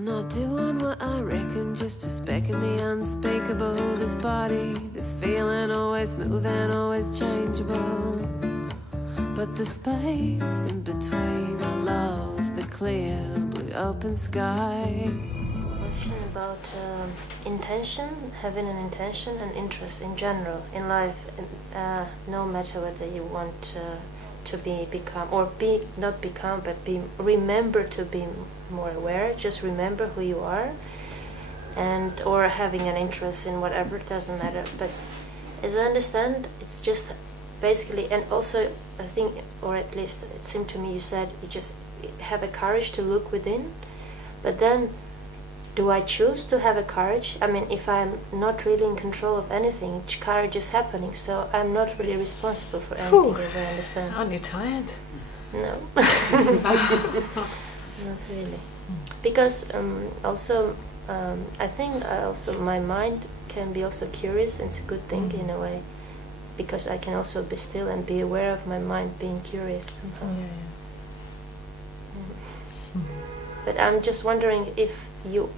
I'm not doing what I reckon, just a speck in the unspeakable. This body, this feeling, always moving, always changeable. But the space in between, I love the clear blue open sky. Question about intention, having an intention and interest in general in life, no matter whether you want to become, or not become, but remember to be more aware, just remember who you are, and or having an interest in whatever, it doesn't matter. But as I understand, it's just basically, and also I think, or at least it seemed to me, you said you just have a courage to look within. But then, do I choose to have a courage? I mean, if I'm not really in control of anything, courage is happening, so I'm not really responsible for anything. As I understand. Aren't you tired? No. Not really. Because also, I think also my mind can be also curious, and it's a good thing in a way, because I can also be still and be aware of my mind being curious somehow. But I'm just wondering if you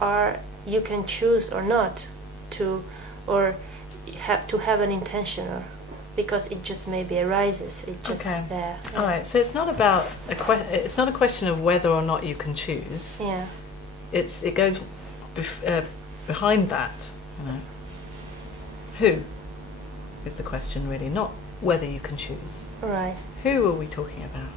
can choose or not to, or have an intention, or because it just maybe arises, it just is there. All right, so it's not about it's not a question of whether or not you can choose. Yeah. It goes behind that, you know. Who is the question really, not whether you can choose. Right. Who are we talking about?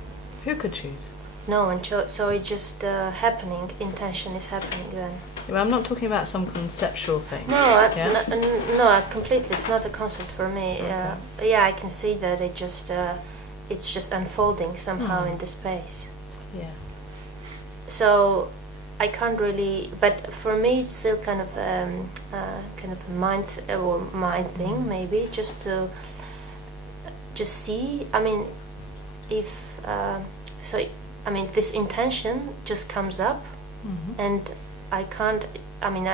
Who could choose? No one chose, so it's just happening. Intention is happening then. Well, I'm not talking about some conceptual thing. No, no, completely. It's not a concept for me. Yeah, I can see that it's just unfolding somehow in the space. Yeah. So I can't really, but for me it's still kind of a mind thing, maybe, just to see. I mean, if I mean, this intention just comes up, and I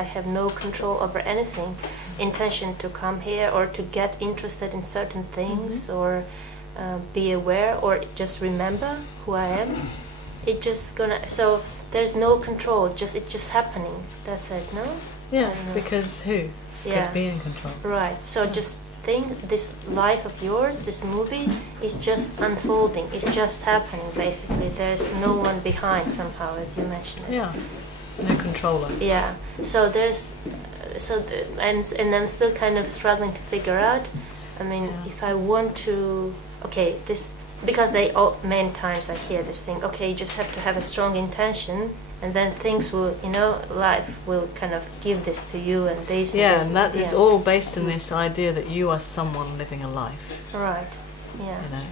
have no control over anything. Intention to come here, or to get interested in certain things, or be aware, or just remember who I am. It just gonna, so there's no control, it's just happening. That's it, no? Yeah, because who could be in control? Right, so just think, this life of yours, this movie, is just unfolding, it's just happening basically. There's no one behind somehow, as you mentioned it. Yeah, no controller. Yeah, so there's, and I'm still kind of struggling to figure out, I mean, if I want to, okay, this, because many times I hear this thing, okay, you just have to have a strong intention, and then things will, life will kind of give this to you, and this. Yeah, and that is all based on this idea that you are someone living a life. Right. Yeah. You know,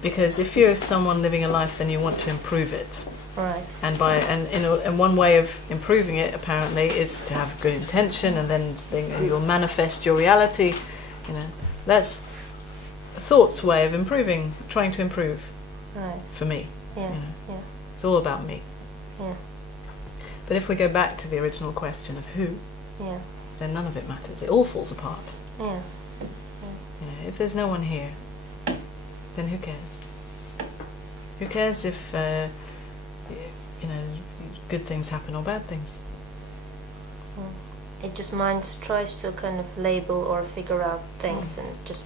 because if you're someone living a life, then you want to improve it. Right. And one way of improving it apparently is to have good intention, and then you'll manifest your reality. You know, that's a thought's way of improving, trying to improve. Right. For me. Yeah. Yeah. It's all about me. Yeah. But if we go back to the original question of who, then none of it matters. It all falls apart. Yeah. Yeah. You know, if there's no one here, then who cares? Who cares if good things happen or bad things? It just mind tries to kind of label or figure out things, and just.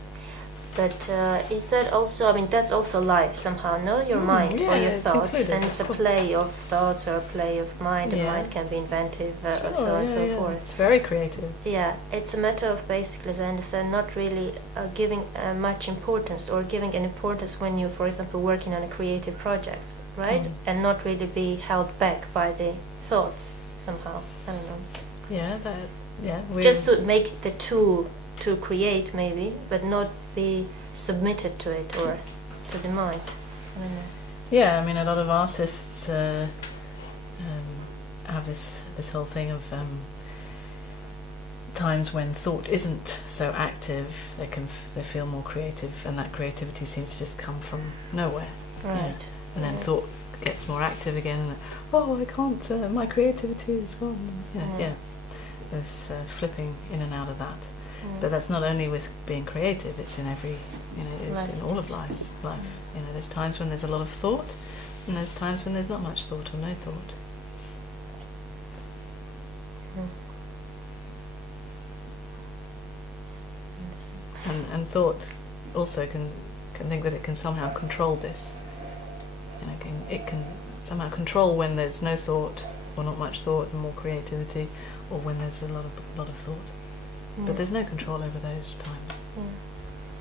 But is that also, I mean, that's also life somehow, no? Your mind or your thoughts, and it's a play of thoughts or a play of mind, and mind can be inventive, so on and so forth. It's very creative. Yeah, it's a matter of basically, as I understand, not really giving much importance, or giving an importance when you, for example, working on a creative project, right? And not really be held back by the thoughts somehow. I don't know. Yeah, just to make the tool to create, maybe, but not be submitted to it or to the mind. I don't know. Yeah, I mean, a lot of artists have this whole thing of times when thought isn't so active, they feel more creative, and that creativity seems to just come from nowhere. Right. You know? And then thought gets more active again, and I can't, my creativity is gone. There's flipping in and out of that. But that's not only with being creative, it's in every, it's in all of life. There's times when there's a lot of thought, and there's times when there's not much thought or no thought. And thought also can think that it can somehow control this. You know, it can somehow control when there's no thought, or not much thought, and more creativity, or when there's a lot of thought. But there's no control over those times.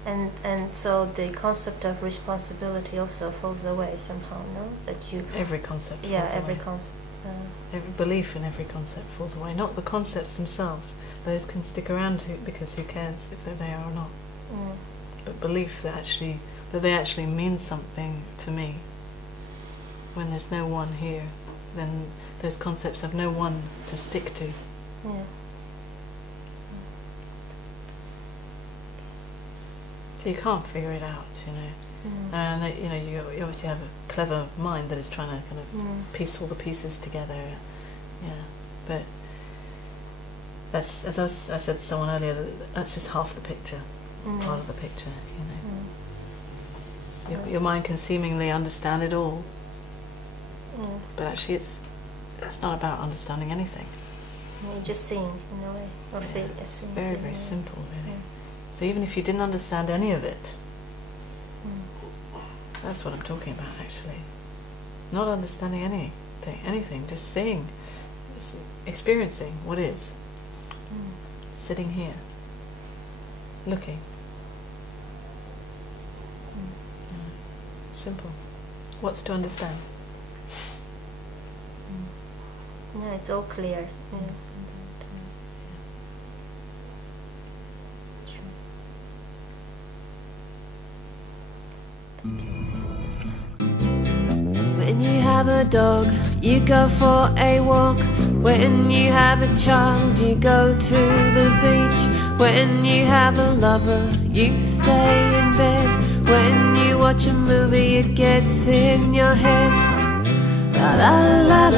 And so the concept of responsibility also falls away somehow, no? That you every concept. Yeah, falls every away. concept. Every belief in every concept falls away. Not the concepts themselves; those can stick around because who cares if they're there or not. But belief that they actually mean something to me. When there's no one here, then those concepts have no one to stick to. Yeah. So you can't figure it out, you know. And you know, you obviously have a clever mind that is trying to kind of piece all the pieces together. Yeah, but that's, as I said to someone earlier, that's just half the picture, part of the picture, you know. Your mind can seemingly understand it all, but actually it's not about understanding anything. You're just seeing in a way, or feel. Very, very simple, really. So even if you didn't understand any of it, that's what I'm talking about, actually. Not understanding anything, just seeing, experiencing what is. Sitting here, looking. Simple. What's to understand? Yeah, it's all clear. When you have a dog, you go for a walk. When you have a child, you go to the beach. When you have a lover, you stay in bed. When you watch a movie, it gets in your head. La la la